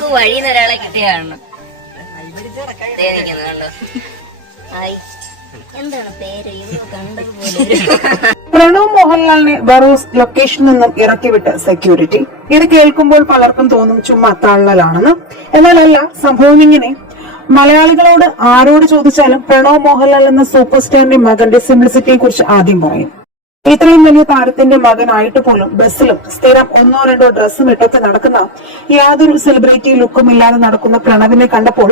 നമുക്ക് വഴിയിൽ ഒരാളെ കിട്ടിയ പ്രണവ് മോഹൻലാലിനെ ബറൂസ് ലൊക്കേഷനിൽ നിന്നും ഇറക്കിവിട്ട് സെക്യൂരിറ്റി ഇത് കേൾക്കുമ്പോൾ പലർക്കും തോന്നും ചുമ്മാ തള്ളലാണെന്ന്. എന്നാലല്ല സംഭവം ഇങ്ങനെ. മലയാളികളോട് ആരോട് ചോദിച്ചാലും പ്രണവ് മോഹൻലാൽ എന്ന സൂപ്പർ സ്റ്റാറിന്റെ മകന്റെ സിംപ്ലിസിറ്റിയെ കുറിച്ച് ആദ്യം പറയും. ഇത്രയും വലിയ താരത്തിന്റെ മകനായിട്ട് പോലും ബസ്സിലും സ്ഥിരം ഒന്നോ രണ്ടോ ഡ്രസ്സും ഇട്ടൊക്കെ നടക്കുന്ന യാതൊരു സെലിബ്രിറ്റി ലുക്കും ഇല്ലാതെ നടക്കുന്ന പ്രണവിനെ കണ്ടപ്പോൾ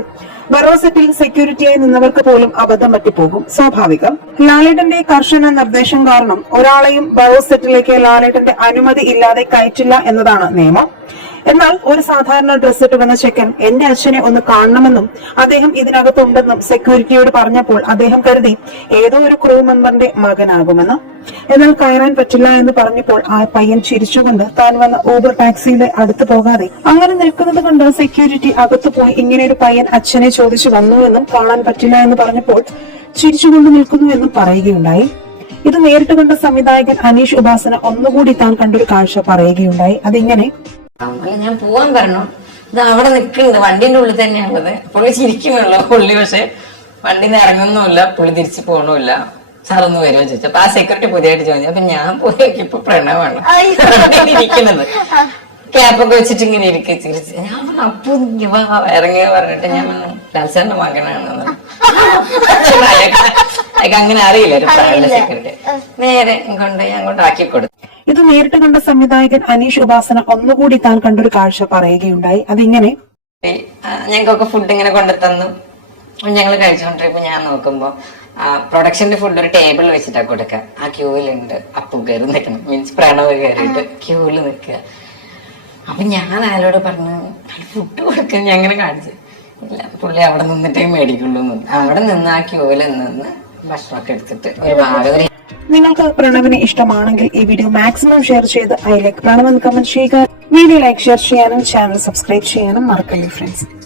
ബറോസെറ്റിൽ സെക്യൂരിറ്റിയായി നിന്നവർക്ക് പോലും അബദ്ധം പറ്റിപ്പോകും. സ്വാഭാവികം. ലാലേട്ടന്റെ കർശന നിർദ്ദേശം കാരണം ഒരാളെയും ബറോസെറ്റിലേക്ക് ലാലേട്ടന്റെ അനുമതി ഇല്ലാതെ കയറ്റില്ല എന്നതാണ് നിയമം. എന്നാൽ ഒരു സാധാരണ ഡ്രസ് ഇട്ട് വന്ന ചെക്കൻ എന്റെ അച്ഛനെ ഒന്ന് കാണണമെന്നും അദ്ദേഹം ഇതിനകത്തുണ്ടെന്നും സെക്യൂരിറ്റിയോട് പറഞ്ഞപ്പോൾ അദ്ദേഹം കരുതി ഏതോ ഒരു ക്രൂ മെമ്പറിന്റെ മകനാകുമെന്ന്. എന്നാൽ കയറാൻ പറ്റില്ല എന്ന് പറഞ്ഞപ്പോൾ ആ പയ്യൻ ചിരിച്ചുകൊണ്ട് താൻ വന്ന ഊബർ ടാക്സിയുടെ അടുത്ത് പോകാതെ അങ്ങനെ നിൽക്കുന്നത് കണ്ട് സെക്യൂരിറ്റി അകത്തു പോയി ഇങ്ങനെ ഒരു പയ്യൻ അച്ഛനെ ചോദിച്ചു വന്നു എന്നും കാണാൻ പറ്റില്ല എന്ന് പറഞ്ഞപ്പോൾ ചിരിച്ചുകൊണ്ട് നിൽക്കുന്നു എന്നും പറയുകയുണ്ടായി. ഇത് നേരിട്ട് കണ്ട സംവിധായകൻ അനീഷ് ഉപാസന ഒന്നുകൂടി താൻ കണ്ടൊരു കാഴ്ച പറയുകയുണ്ടായി. അതിങ്ങനെ അല്ല ഞാൻ പോവാൻ പറഞ്ഞു. ഇത് അവിടെ നിൽക്കുന്നുണ്ട്. വണ്ടിന്റെ ഉള്ളിൽ തന്നെയാണുള്ളത് പുള്ളി ചിരിക്കുമല്ലോ പുള്ളി പക്ഷെ വണ്ടിയിൽ നിന്ന് ഇറങ്ങുന്നുമില്ല. പുള്ളി തിരിച്ചു പോകണമില്ല സാർ ഒന്ന് വരുമോ ചോദിച്ചു. അപ്പൊ ആ സെക്യൂരിറ്റി പുതിയതായിട്ട് ചോദിച്ചു. അപ്പൊ ഞാൻ പോയി ഇപ്പൊ പ്രണവാണ് ഇരിക്കുന്നത്. ക്യാപ്പൊക്കെ വെച്ചിട്ട് ഇങ്ങനെ ഇരിക്കെ. ചിരിച്ച് ഞാൻ അപ്പൊ ഇറങ്ങിയ പറഞ്ഞിട്ട് ഞാൻ ലാൽസാറിന്റെ മകനാണെന്ന് അങ്ങനെ അറിയില്ല സെക്യൂരിറ്റി നേരെ കൊണ്ടുപോയി അങ്ങോട്ട് ആക്കി കൊടുത്തു. ഇത് നേരിട്ട് കണ്ട സംവിധായകൻ അനീഷ് ഉപാസന ഒന്നുകൂടി താൻ കണ്ടൊരു കാഴ്ച പറയുകയുണ്ടായി. അതിങ്ങനെ. ഞങ്ങൾക്കൊക്കെ ഫുഡ് ഇങ്ങനെ കൊണ്ടുതന്നു ഞങ്ങൾ കഴിച്ചുകൊണ്ടിരിക്കുമ്പോ ഞാൻ നോക്കുമ്പോ പ്രൊഡക്ഷന്റെ ഫുഡ് ഒരു ടേബിൾ വെച്ചിട്ടാ കൊടുക്കുക ആ ക്യൂവിലുണ്ട് അപ്പു കയറി നിൽക്കണം. മീൻസ് പ്രണവ് കയറിയിട്ട് ക്യൂവിൽ നിൽക്കുക അപ്പൊ ഞാൻ അയാളോട് പറഞ്ഞു ഫുഡ് കൊടുക്കാൻ ഞാൻ അങ്ങനെ കാണിച്ചു. ഇല്ല പുള്ളി അവിടെ നിന്നിട്ടേ മേടിക്കുള്ളൂ അവിടെ നിന്ന് ആ ക്യൂവിൽ നിന്ന് ഭക്ഷണമൊക്കെ എടുത്തിട്ട് ഒരു ഭാഗം ഒരു നിങ്ങൾക്ക് പ്രണവിനെ ഇഷ്ടമാണെങ്കിൽ ഈ വീഡിയോ മാക്സിമം ഷെയർ ചെയ്ത് ഐ ലൈക്ക് പ്രണവ് എന്ന് കമന്റ് ചെയ്യുക. വീഡിയോ ലൈക്ക് ഷെയർ ചെയ്യാനും ചാനൽ സബ്സ്ക്രൈബ് ചെയ്യാനും മറക്കല്ലേ ഫ്രണ്ട്സ്